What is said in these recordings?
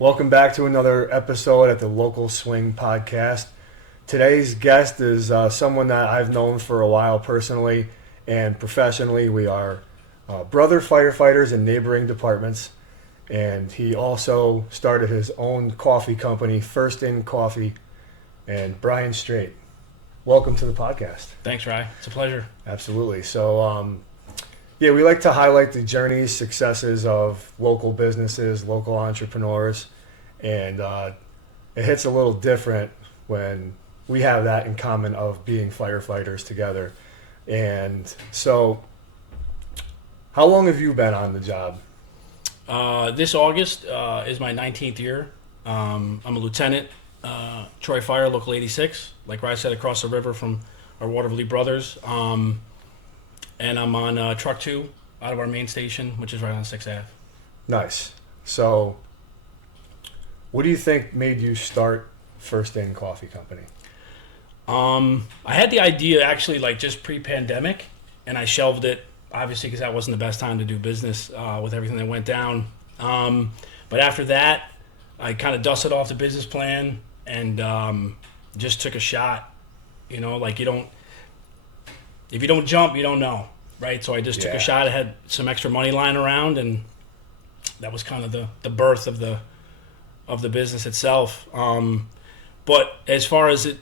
Welcome back to another episode at the Local Swing Podcast. Today's guest is someone that I've known for a while personally and professionally. We are brother firefighters in neighboring departments, and he also started his own coffee company, First In Coffee. And Brian Straight, welcome to the podcast. Thanks, Rye. It's a pleasure. Absolutely. So, we like to highlight the journeys, successes of local businesses, local entrepreneurs, and it hits a little different when we have that in common of being firefighters together. And so, how long have you been on the job? This August is my 19th year. I'm a lieutenant, Troy Fire, Local 86, like Rye said, across the river from our Waterville brothers. And I'm on Truck 2 out of our main station, which is right on 6th Ave. Nice. So, what do you think made you start First In Coffee Company? I had the idea actually like just pre-pandemic, and I shelved it, obviously, because that wasn't the best time to do business with everything that went down. But after that, I kind of dusted off the business plan and just took a shot. You know, like if you don't jump, you don't know, right? So I just took a shot. I had some extra money lying around, and that was kind of the birth of the business itself. But as far as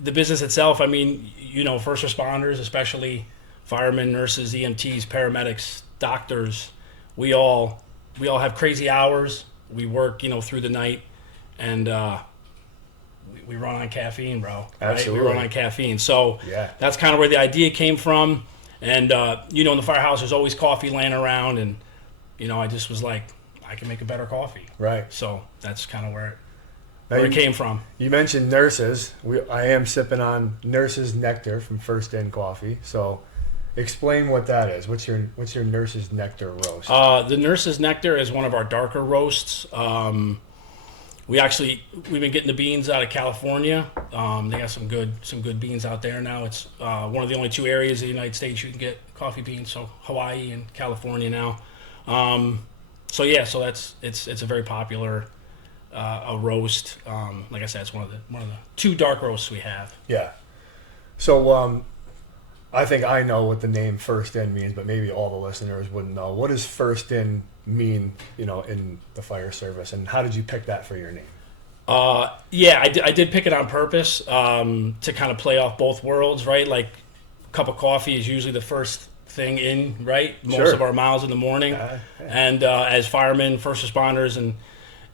the business itself, I mean, you know, first responders, especially firemen, nurses, EMTs, paramedics, doctors, we all have crazy hours. We work, you know, through the night, and we run on caffeine, bro. Absolutely. Right? We run on caffeine. So that's kind of where the idea came from. And, you know, in the firehouse, there's always coffee laying around. And, you know, I just was like, I can make a better coffee. Right. So that's kind of where it came from. You mentioned nurses. I am sipping on Nurse's Nectar from First In Coffee. So explain what that is. What's your Nurse's Nectar roast? The Nurse's Nectar is one of our darker roasts. We've been getting the beans out of California. They got some good beans out there now. It's one of the only two areas in the United States you can get coffee beans. So Hawaii and California now. So it's a very popular a roast. Like I said, it's one of the two dark roasts we have. Yeah. So I think I know what the name First In means, but maybe all the listeners wouldn't know. What does First In mean, you know, in the fire service, and how did you pick that for your name? I did pick it on purpose to kind of play off both worlds, right? Like, a cup of coffee is usually the first thing in, right? Most of our miles in the morning. And as firemen, first responders,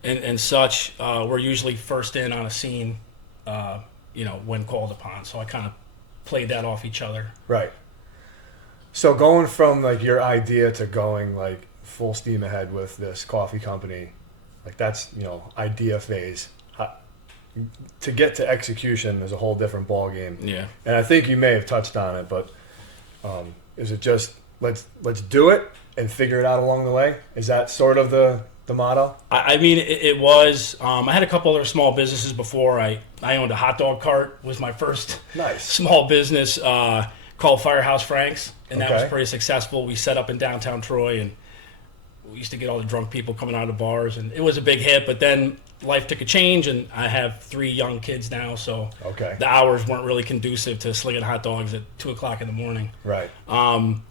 and such, we're usually first in on a scene, you know, when called upon. So I kind of played that off each other. Right. So going from like your idea to going like full steam ahead with this coffee company, like that's, you know, idea phase. To get to execution is a whole different ball game. Yeah. And I think you may have touched on it, but is it just let's do it and figure it out along the way? Is that sort of the motto? I mean, it was. I had a couple other small businesses before. I owned a hot dog cart. Was my first small business called Firehouse Franks, and that was pretty successful. We set up in downtown Troy, and we used to get all the drunk people coming out of the bars, and it was a big hit. But then life took a change, and I have 3 young kids now, so the hours weren't really conducive to slinging hot dogs at 2:00 in the morning. Right. And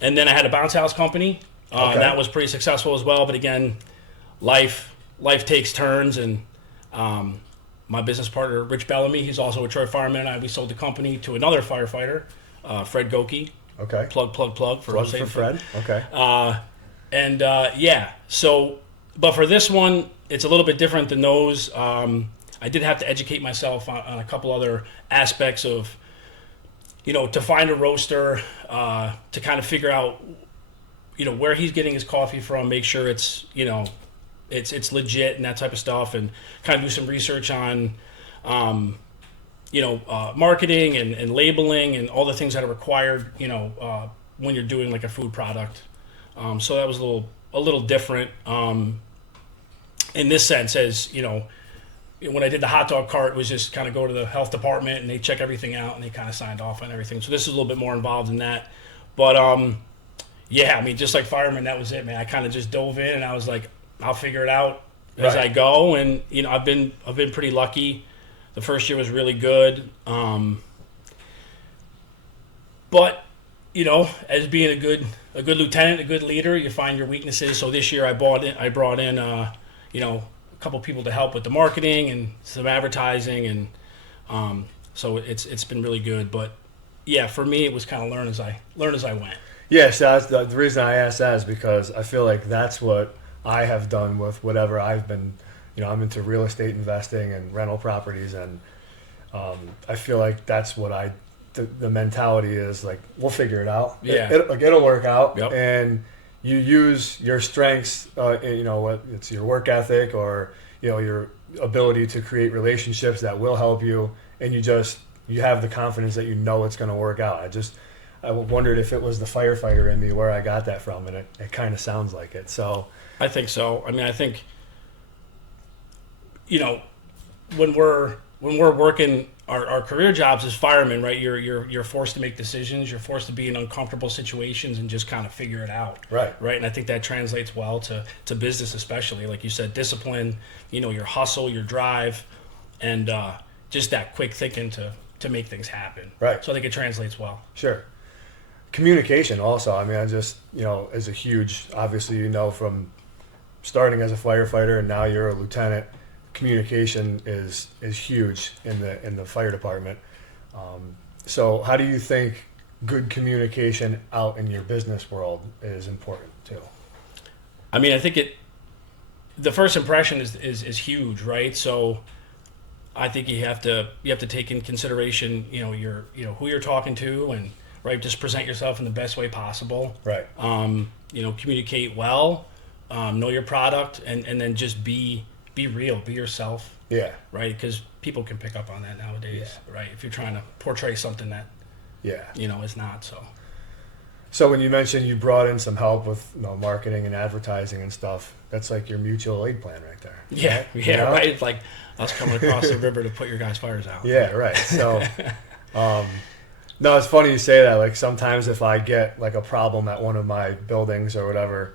then I had a bounce house company. That was pretty successful as well. But again, life takes turns, and my business partner, Rich Bellamy, he's also a Troy fireman, and we sold the company to another firefighter, Fred Goki. Okay. Plug for Fred. Okay. So, but for this one, it's a little bit different than those. I did have to educate myself on a couple other aspects of, you know, to find a roaster, to kind of figure out, you know, where he's getting his coffee from, make sure it's, you know, it's legit and that type of stuff, and kind of do some research on, marketing and labeling and all the things that are required, you know, when you're doing like a food product. So that was a little different in this sense, as, you know, when I did the hot dog cart, it was just kind of go to the health department and they check everything out and they kind of signed off on everything. So this is a little bit more involved in that. But yeah, I mean, just like firemen, that was it, man. I kind of just dove in and I was like, I'll figure it out. as Right. I go, and I've been pretty lucky. The first year was really good, but as being a good lieutenant, a good leader, you find your weaknesses. So this year I brought in a couple people to help with the marketing and some advertising, and so it's been really good. But yeah, for me it was kind of learn as I went. Yes, that's the reason I asked that is because I feel like that's what I have done with whatever I've been. I'm into real estate investing and rental properties, and I feel like that's what the mentality is like. We'll figure it out. Yeah. It'll work out, Yep. and you use your strengths. What it's your work ethic or your ability to create relationships that will help you, and you have the confidence that it's going to work out. I wondered if it was the firefighter in me where I got that from, and it kind of sounds like it. So I think so. I mean, I think when we're working our career jobs as firemen, right? You're forced to make decisions. You're forced to be in uncomfortable situations and just kind of figure it out. Right. And I think that translates well to business, especially like you said, discipline. Your hustle, your drive, and just that quick thinking to make things happen. Right. So I think it translates well. Sure. Communication also. I mean, I just is a huge. Obviously, from starting as a firefighter and now you're a lieutenant. Communication is huge in the fire department. So how do you think good communication out in your business world is important too? I mean, I think the first impression is huge, right? So I think you have to take in consideration, your who you're talking to, and right, just present yourself in the best way possible. Right. Communicate well, know your product, and then just be real, be yourself. Yeah. Right, because people can pick up on that nowadays. Yeah. Right, if you're trying to portray something that is not so. So when you mentioned you brought in some help with marketing and advertising and stuff, that's like your mutual aid plan right there. Yeah, right? Right. It's like us coming across the river to put your guys' fires out. Yeah, right. So, no, it's funny you say that. Like sometimes if I get like a problem at one of my buildings or whatever,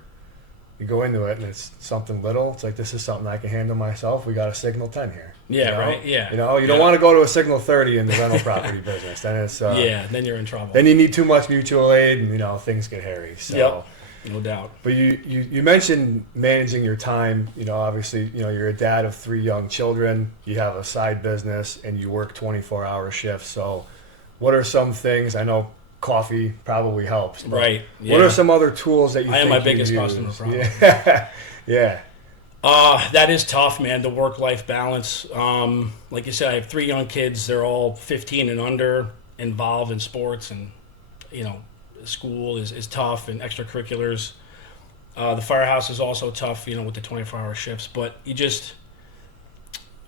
you go into it and it's something little. It's like, this is something I can handle myself. We got a signal 10 here. Yeah, right. Yeah. You don't want to go to a signal 30 in the rental property business. Then it's then you're in trouble. Then you need too much mutual aid, and things get hairy. So. Yep. No doubt. But you mentioned managing your time. Obviously, you're a dad of 3 young children. You have a side business, and you work 24-hour shifts. So, what are some things? I know coffee probably helps. Right. Yeah. What are some other tools that you? I am think my biggest use? customer problem. Yeah. Yeah. That is tough, man. The work-life balance. Like you said, I have 3 young kids. They're all 15 and under, involved in sports, and school is tough, and extracurriculars. The firehouse is also tough, with the 24-hour shifts. But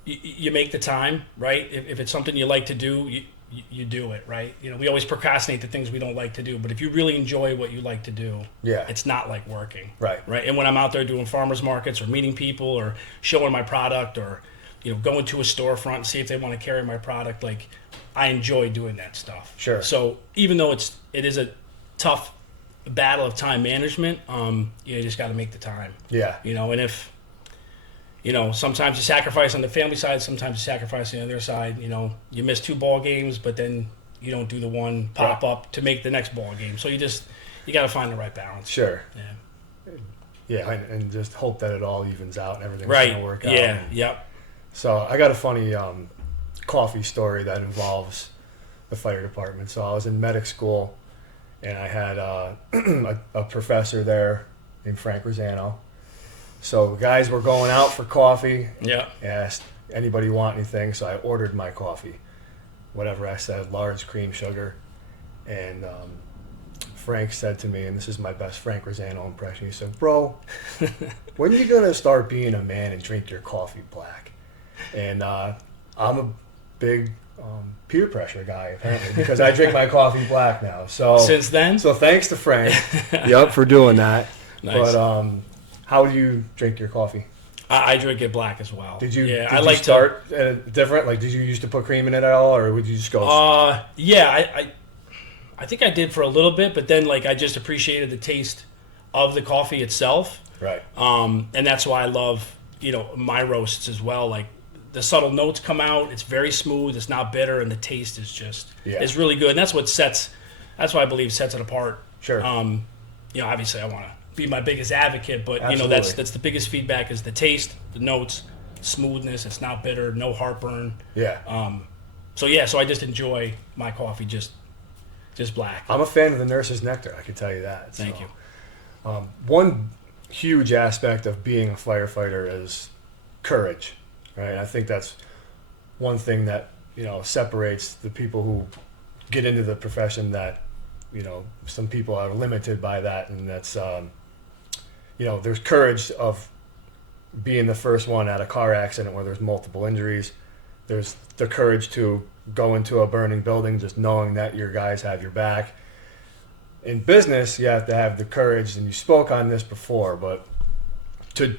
you make the time, right? If it's something you like to do, you do it, right? We always procrastinate the things we don't like to do, but if you really enjoy what you like to do, it's not like working. Right. And when I'm out there doing farmers markets or meeting people or showing my product or going to a storefront and see if they want to carry my product, like I enjoy doing that stuff. Sure. So even though it is a tough battle of time management, you just got to make the time. Yeah. And if sometimes you sacrifice on the family side, sometimes you sacrifice on the other side. You miss 2 ball games, but then you don't do the one pop up to make the next ball game. So you got to find the right balance. Sure. Yeah. Yeah, and just hope that it all evens out and everything's Right. going to work out. Yeah. Yep. So I got a funny coffee story that involves the fire department. So I was in medic school, and I had a professor there named Frank Rosano. So the guys were going out for coffee. Yeah. Asked anybody want anything, so I ordered my coffee. Whatever I said, large cream sugar. And Frank said to me, and this is my best Frank Rosano impression, he said, "Bro, when are you going to start being a man and drink your coffee black?" And I'm a big peer pressure guy, apparently, because I drink my coffee black now. So since then? So thanks to Frank for doing that. Nice. But how do you drink your coffee? I drink it black as well. Did you? Yeah, did you start different? Like, did you used to put cream in it at all, or would you just go? Yeah, I think I did for a little bit, but then I just appreciated the taste of the coffee itself. Right. And that's why I love my roasts as well. Like the subtle notes come out. It's very smooth. It's not bitter, and the taste is just it's really good. And that's what I believe sets it apart. Sure. Obviously I want to be my biggest advocate, but Absolutely. That's the biggest feedback is the taste, the notes, smoothness. It's not bitter, no heartburn. Yeah. So I just enjoy my coffee just black. I'm a fan of the Nurse's Nectar, I can tell you that. Thank you. One huge aspect of being a firefighter is courage, right? I think that's one thing that, separates the people who get into the profession that, some people are limited by that. And that's, there's courage of being the first one at a car accident where there's multiple injuries. There's the courage to go into a burning building just knowing that your guys have your back. In business, you have to have the courage, and you spoke on this before, but to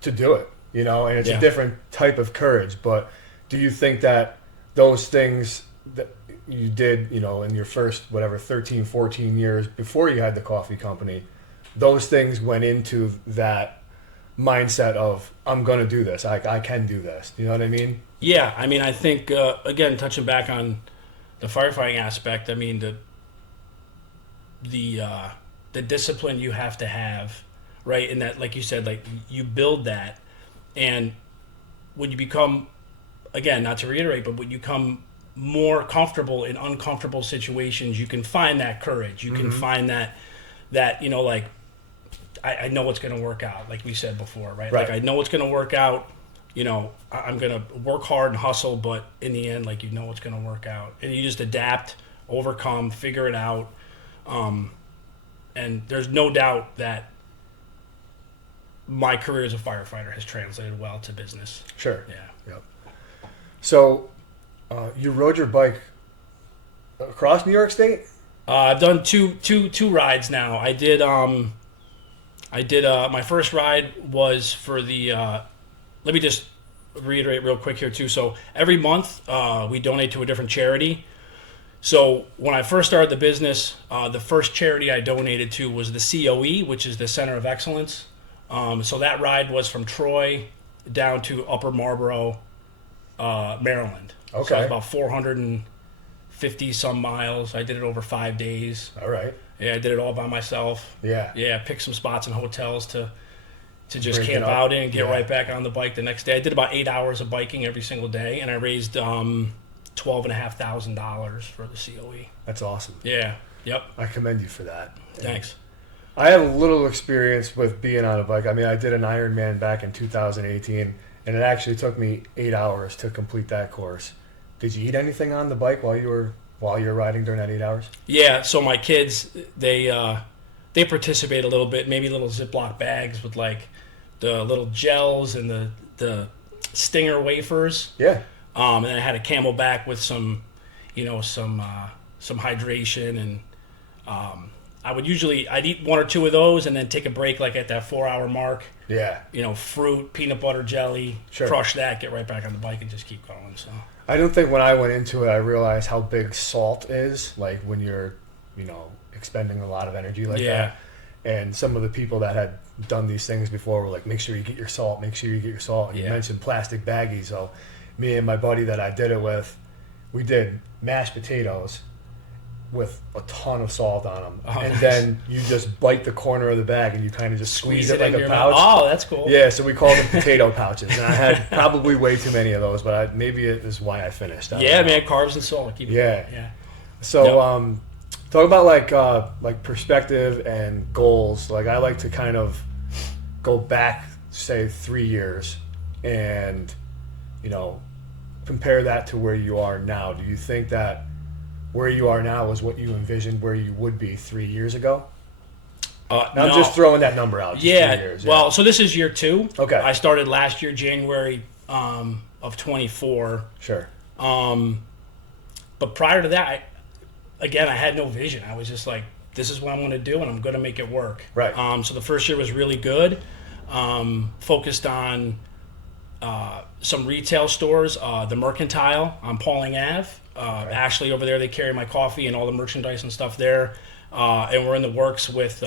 do it, and it's a different type of courage. But do you think that those things that you did, in your first, 13, 14 years before you had the coffee company, those things went into that mindset of, I'm going to do this. I can do this. You know what I mean? Yeah. I mean, I think, again, touching back on the firefighting aspect, I mean, the discipline you have to have, right? And that, like you said, like you build that, and when you become, again, not to reiterate, but when you come more comfortable in uncomfortable situations, you can find that courage. You can find that like I know what's going to work out, like we said before, right? Like I know it's going to work out. I'm going to work hard and hustle, but in the end, like it's going to work out, and you just adapt, overcome, figure it out. And there's no doubt that my career as a firefighter has translated well to business. Sure. Yeah. Yep. So, you rode your bike across New York State? I've done two rides now. I did my first ride was for the let me just reiterate real quick here too. So every month we donate to a different charity. So when I first started the business, the first charity I donated to was the COE, which is the Center of Excellence. So that ride was from Troy down to Upper Marlboro, Maryland. Okay. So it was about 450 some miles. I did it over 5 days. All right. Yeah, I did it all by myself. Yeah. Yeah, picked some spots in hotels to just Break it camp up. out in and get Yeah. right back on the bike the next day. I did about 8 hours of biking every single day, and I raised $12,500 for the COE. That's awesome. Yeah. Yep. I commend you for that. Thanks. I have a little experience with being on a bike. I mean, I did an Ironman back in 2018, and it actually took me 8 hours to complete that course. Did you eat anything on the bike while you were riding during that 8 hours? Yeah. So my kids, they participate a little bit. Maybe little Ziploc bags with like the little gels and the Stinger wafers. Yeah. And then I had a Camelback with some hydration, and I'd eat one or two of those and then take a break like at that 4 hour mark. Yeah. Fruit, peanut butter jelly, Sure. Crush that, get right back on the bike and just keep going. So I don't think when I went into it, I realized how big salt is, like when you're, expending a lot of energy like that. And some of the people that had done these things before were like, make sure you get your salt, make sure you get your salt. And you mentioned plastic baggies. So me and my buddy that I did it with, we did mashed potatoes with a ton of salt on them. And nice. Then you just bite the corner of the bag and you kind of just squeeze it like in a your pouch. mouth. Oh, that's cool. Yeah, so we called them potato pouches. And I had probably way too many of those, but maybe it is why I finished. I don't know. Man, carbs and salt. Keep it going. Yeah. So, talk about like perspective and goals. Like I like to kind of go back, say 3 years, and compare that to where you are now. Do you think that where you are now is what you envisioned where you would be 3 years ago? No. I'm just throwing that number out. Just 3 years. Well, so this is year 2. Okay. I started last year, January of 24. Sure. But prior to that, I had no vision. I was just like, this is what I'm going to do, and I'm going to make it work. Right. So the first year was really good. Focused on some retail stores, the Mercantile on Pauling Ave. Ashley over there, they carry my coffee and all the merchandise and stuff there. And we're in the works with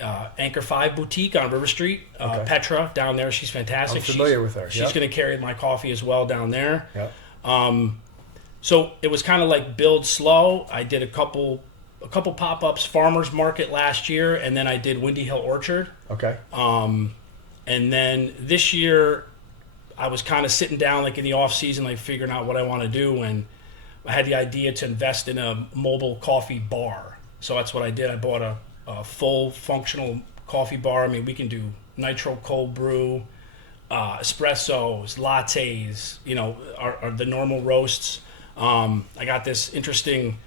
Anchor 5 Boutique on River Street. Okay. Petra down there, she's fantastic. I'm familiar with her. She's going to carry my coffee as well down there. Yep. So it was kind of like build slow. I did a couple pop-ups, farmers market last year, and then I did Windy Hill Orchard. Okay. And then this year, I was kind of sitting down like in the off season, like figuring out what I want to do, and I had the idea to invest in a mobile coffee bar. So that's what I did. I bought a full functional coffee bar. I mean, we can do nitro cold brew, espressos, lattes, are the normal roasts. I got this interesting.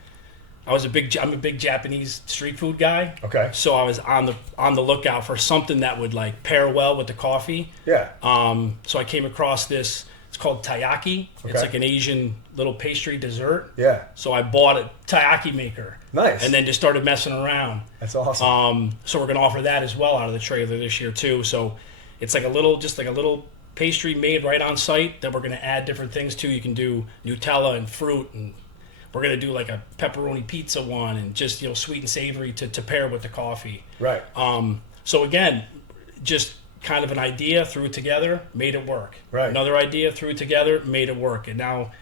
I'm a big Japanese street food guy. Okay. So I was on the lookout for something that would like pair well with the coffee. Yeah. So I came across this. It's called taiyaki. Okay. It's like an Asian little pastry dessert. Yeah. So I bought a taiyaki maker. Nice. And then just started messing around. That's awesome. So we're gonna offer that as well out of the trailer this year too. So it's like a little pastry made right on site that we're gonna add different things to. You can do Nutella and fruit, and we're gonna do like a pepperoni pizza one, and just sweet and savory to pair with the coffee. Right. So again, just kind of an idea, threw it together, made it work. Right. Another idea, threw it together, made it work, and now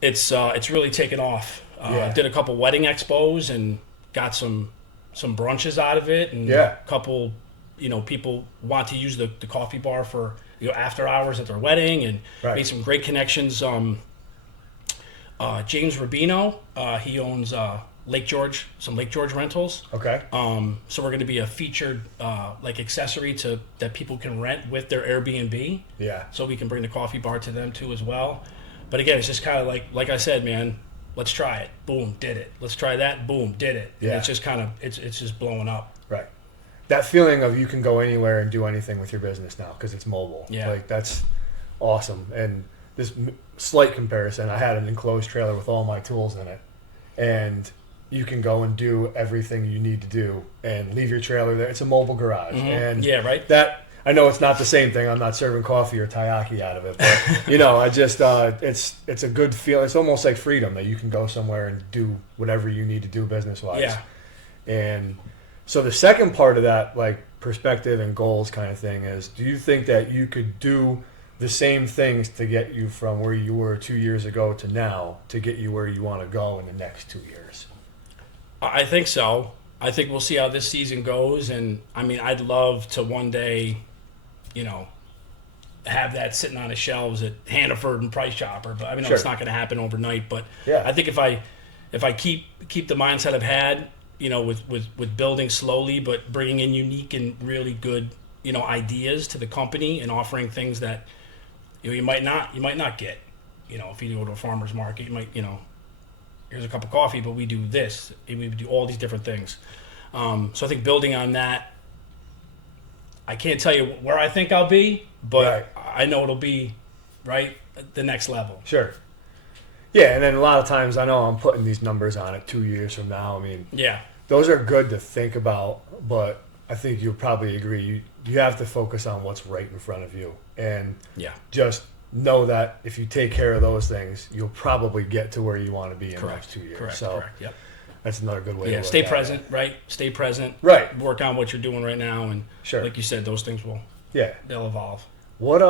it's really taken off. Yeah. Did a couple wedding expos and got some brunches out of it, and Yeah. a couple people want to use the coffee bar for after hours at their wedding, and Right. made some great connections. James Rubino, he owns Lake George rentals. Okay. So we're going to be a featured like accessory that people can rent with their Airbnb. Yeah. So we can bring the coffee bar to them too as well. But again, it's just kind of like I said, man. Let's try it. Boom, did it. Let's try that. Boom, did it. And Yeah. it's just kind of it's just blowing up. Right. That feeling of you can go anywhere and do anything with your business now because it's mobile. Yeah. Like that's awesome. And this slight comparison, I had an enclosed trailer with all my tools in it, and you can go and do everything you need to do and leave your trailer there. It's a mobile garage. Mm-hmm. And Yeah, right. that, I know it's not the same thing. I'm not serving coffee or taiyaki out of it, but I just it's a good feel. It's almost like freedom that you can go somewhere and do whatever you need to do business wise. Yeah. And so the second part of that, like perspective and goals kind of thing, is: do you think that you could do the same things to get you from where you were 2 years ago to now to get you where you want to go in the next 2 years? I think so. I think we'll see how this season goes, and I mean, I'd love to one day, have that sitting on the shelves at Hannaford and Price Chopper. But I mean, Sure. it's not going to happen overnight. But Yeah. I think if I keep the mindset I've had, with building slowly, but bringing in unique and really good, ideas to the company and offering things that you might not get. If you go to a farmer's market, you might, here's a cup of coffee, but we do this, and we do all these different things. So I think building on that, I can't tell you where I think I'll be, but Right. I know it'll be right at the next level. Sure. Yeah, and then a lot of times I know I'm putting these numbers on it 2 years from now. I mean, Yeah. those are good to think about, but I think you'll probably agree. You have to focus on what's right in front of you, and Yeah. just know that if you take care of those things, you'll probably get to where you want to be in the Correct. next 2 years. Correct. So Correct. Yep. that's another good way to Yeah. look Stay at present, it. right? Stay present. Right. Work on what you're doing right now, and Sure. like you said, those things Yeah. they'll evolve. What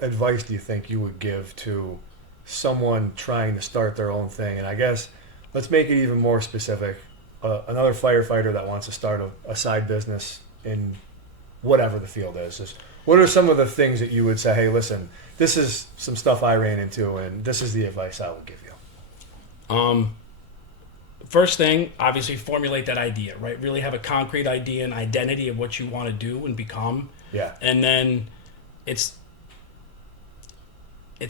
advice do you think you would give to someone trying to start their own thing? And I guess let's make it even more specific. Another firefighter that wants to start a side business in whatever the field is. Just what are some of the things that you would say, hey, listen, this is some stuff I ran into, and this is the advice I would give you? First thing, obviously, formulate that idea, right? Really have a concrete idea and identity of what you want to do and become. Yeah. And then it's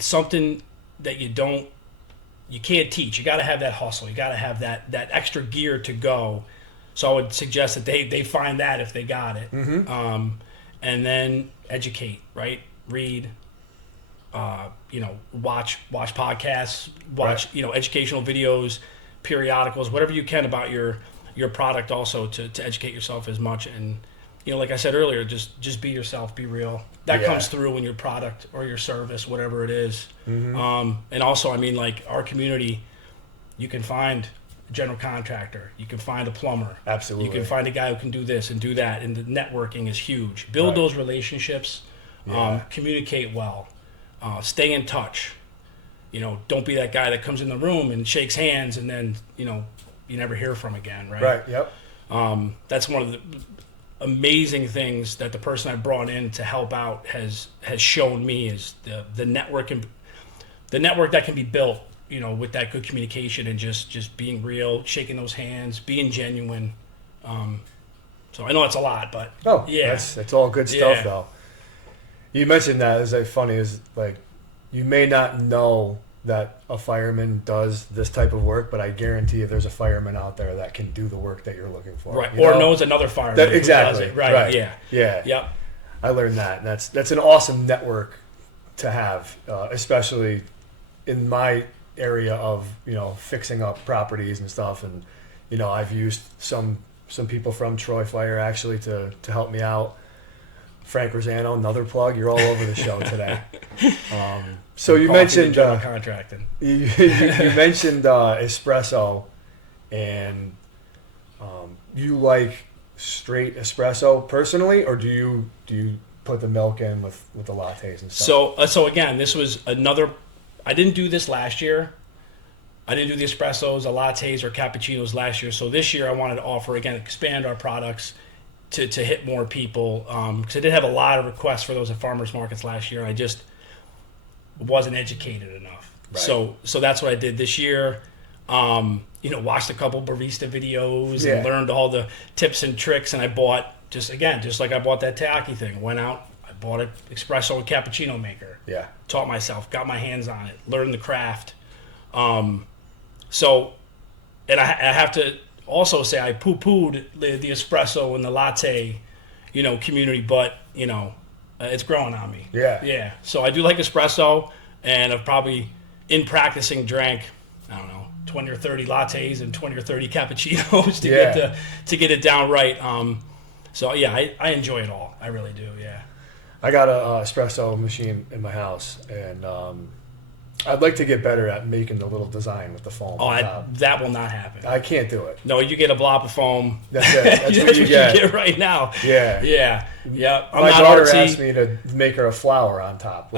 something that you can't teach. You got to have that hustle. You got to have that extra gear to go. So I would suggest that they find that if they got it. Mm-hmm. And then educate, right? Read, watch podcasts, watch, Right. Educational videos, periodicals, whatever you can about your product also to educate yourself as much. And, like I said earlier, just be yourself, be real. That Yeah. comes through in your product or your service, whatever it is. Mm-hmm. And also, I mean, like our community, you can find general contractor. You can find a plumber. Absolutely. You can find a guy who can do this and do that. And the networking is huge. Build those relationships. Communicate well. Stay in touch. Don't be that guy that comes in the room and shakes hands and then, you never hear from again, right? Right, yep. That's one of the amazing things that the person I brought in to help out has shown me is the network that can be built, with that good communication and just being real, shaking those hands, being genuine. So I know it's a lot, but that's all good stuff though. You mentioned that as funny as you may not know that a fireman does this type of work, but I guarantee you there's a fireman out there that can do the work that you're looking for. Right. Or knows another fireman. Exactly. Who does it. Right. Yeah. Yeah. Yep. I learned that. And that's an awesome network to have, especially in my area of, fixing up properties and stuff. And, I've used some people from Troy Fire actually to help me out. Frank Rosano, another plug. You're all over the show today. So you mentioned contracting. You mentioned espresso, and you like straight espresso personally, or do you put the milk in with the lattes and stuff? So again, this was another. I didn't do this last year. I didn't do the espressos, the lattes, or cappuccinos last year. So this year, I wanted to offer again, expand our products to hit more people, because I did have a lot of requests for those at farmers markets last year. I just wasn't educated enough. Right. So that's what I did this year. Watched a couple barista videos and learned all the tips and tricks. And I bought just like I bought that Teaki thing. Went out, I bought an espresso and cappuccino maker. Yeah. Taught myself, got my hands on it, learned the craft. And I have to also say I poo-pooed the espresso and the latte, community, but it's growing on me. Yeah. Yeah. So I do like espresso, and I've probably, in practicing, drank, I don't know, 20 or 30 lattes and 20 or 30 cappuccinos to get it down right. I enjoy it all. I really do. Yeah. I got a espresso machine in my house, and I'd like to get better at making the little design with the foam. That will not happen. I can't do it. No, you get a blob of foam. That's it. That's what you get right now. Yeah. Yeah. Yeah. My daughter asked me to make her a flower on top.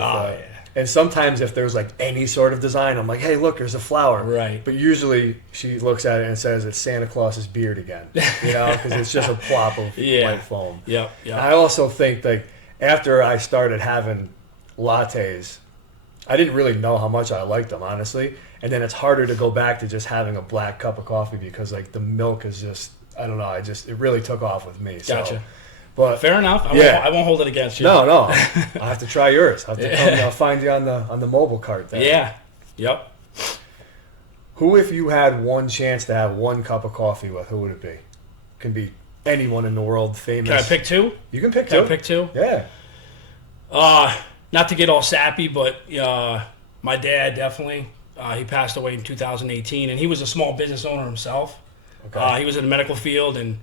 And sometimes if there's any sort of design, I'm like, hey, look, there's a flower. Right. But usually she looks at it and says it's Santa Claus's beard again. Because it's just a plop of white foam. Yep. I also think after I started having lattes, I didn't really know how much I liked them, honestly. And then it's harder to go back to just having a black cup of coffee because the milk is just, I don't know, it really took off with me. Gotcha. So, but fair enough. I won't hold it against you. No. I'll have to try yours. I'll have to come, I'll find you on the mobile cart there. Yeah. Yep. Who, if you had one chance to have one cup of coffee with, who would it be? Can be anyone in the world, famous. Can I pick two? You can pick two. Can I pick two? Yeah. Not to get all sappy, but my dad definitely. He passed away in 2018, and he was a small business owner himself. Okay. He was in the medical field, and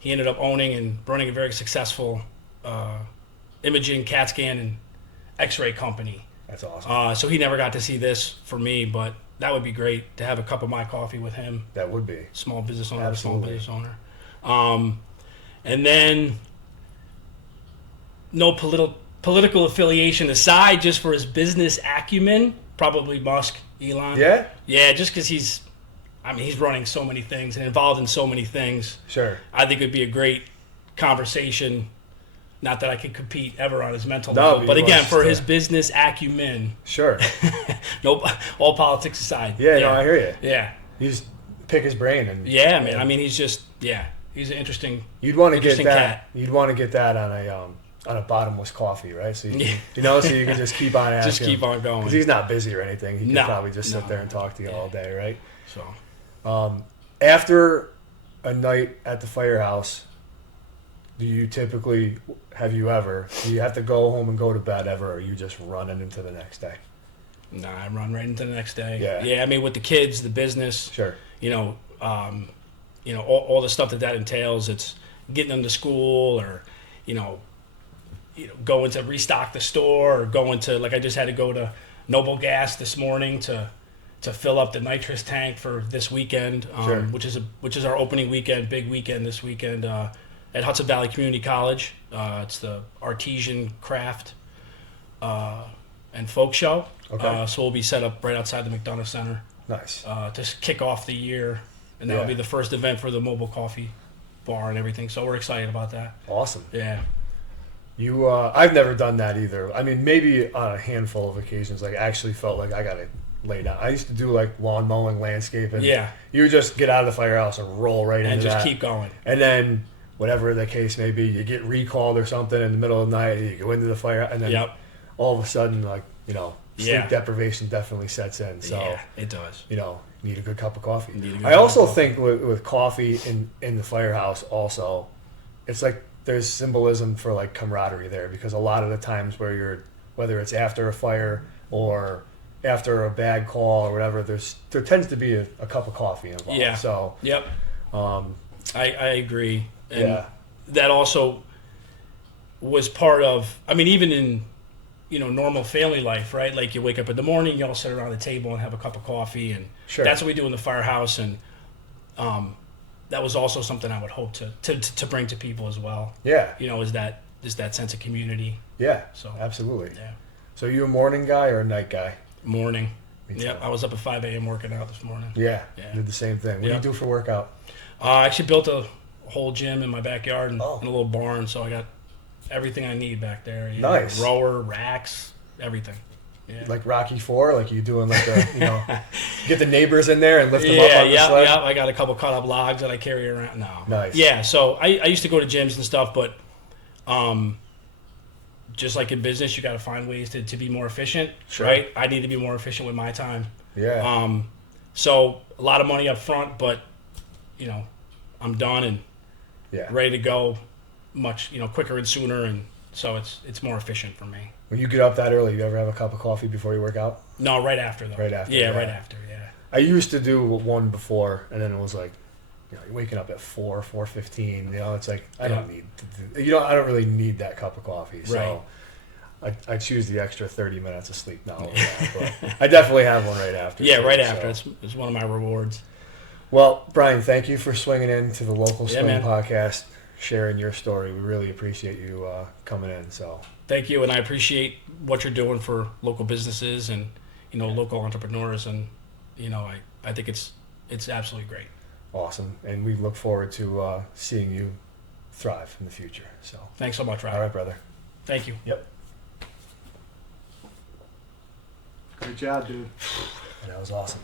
he ended up owning and running a very successful imaging, CAT scan, and X-ray company. That's awesome. So he never got to see this for me, but that would be great to have a cup of my coffee with him. That would be. Small business owner, Absolutely. small business owner. And then no political affiliation aside, just for his business acumen, probably Musk, Elon. Yeah? Yeah, just because he's running so many things and involved in so many things. Sure. I think it would be a great conversation. Not that I could compete ever on his mental level, but again, for his business acumen. Sure. Nope. All politics aside. Yeah, no, I hear you. Yeah. You just pick his brain and. Yeah, man. I mean, he's an interesting. You'd want to get that. Cat. You'd want to get that on a bottomless coffee, right? So you can just keep on asking. Just keep on going. Because he's not busy or anything. He could probably just sit there and talk to you all day, right? So, after a night at the firehouse, do you have to go home and go to bed ever, or are you just running into the next day? Nah, I run right into the next day. Yeah. I mean, with the kids, the business. Sure. All the stuff that entails. It's getting them to school, or going to restock the store, or going to, like, I just had to go to Noble Gas this morning to to fill up the nitrous tank for this weekend, Sure. which is our opening weekend, big weekend this weekend at Hudson Valley Community College. It's the Artesian Craft and Folk Show. Okay. So we'll be set up right outside the McDonough Center Nice. to kick off the year, and that'll be the first event for the mobile coffee bar and everything. So we're excited about that. Awesome. Yeah. I've never done that either. I mean, maybe on a handful of occasions, like I actually felt like I got to lay down. I used to do like lawn mowing, landscaping. Yeah. You would just get out of the firehouse and roll right And into just that. keep going. And then, whatever the case may be, you get recalled or something in the middle of the night. You go into the fire, and then all of a sudden, like sleep deprivation definitely sets in. So yeah, it does. Need a good cup of coffee. Need a good I cup of also coffee. think with coffee in the firehouse, also, it's like there's symbolism for like camaraderie there, because a lot of the times whether it's after a fire or after a bad call or whatever, there tends to be a cup of coffee involved. Yeah. So Yep. I agree. And yeah. that also was part of, I mean, even in, normal family life, right? Like you wake up in the morning, you all sit around the table and have a cup of coffee, and Sure. that's what we do in the firehouse. And that was also something I would hope to bring to people as well. Yeah. Is that sense of community. Yeah. So Absolutely. yeah. So you a morning guy or a night guy? Morning. Me too. Yep. I was up at 5 a.m. working out this morning. Yeah. Yeah. Did the same thing. What do Yeah. you do for workout? I actually built a whole gym in my backyard and Oh. in a little barn, so I got everything I need back there. Nice. Rower, racks, everything. Yeah. Like Rocky IV? Like you doing like get the neighbors in there and lift them up Yeah, on the yeah, sled? yeah. I got a couple cut up logs that I carry around. No. Nice. Yeah, so I used to go to gyms and stuff, but just like in business, you got to find ways to be more efficient, Sure. right? I need to be more efficient with my time. Yeah. So a lot of money up front, but I'm done and Yeah. ready to go much quicker and sooner, and so it's more efficient for me. When you get up that early, you ever have a cup of coffee before you work out? No, right after though. Right after, Yeah, yeah. right after. Yeah. I used to do one before, and then it was like, you're waking up at 4:15. It's like I don't need to do, I don't really need that cup of coffee. So I choose the extra 30 minutes of sleep now. But I definitely have one right after. Yeah, too, right so. after. It's one of my rewards. Well, Brian, thank you for swinging into the local swing man. podcast, sharing your story. We really appreciate you coming in. So Thank you, and I appreciate what you're doing for local businesses and local entrepreneurs, and I think it's absolutely great. awesome, and we look forward to seeing you thrive in the future. So Thanks so much, Rob. all right, brother. Thank you. Yep. Good job, dude. That was awesome.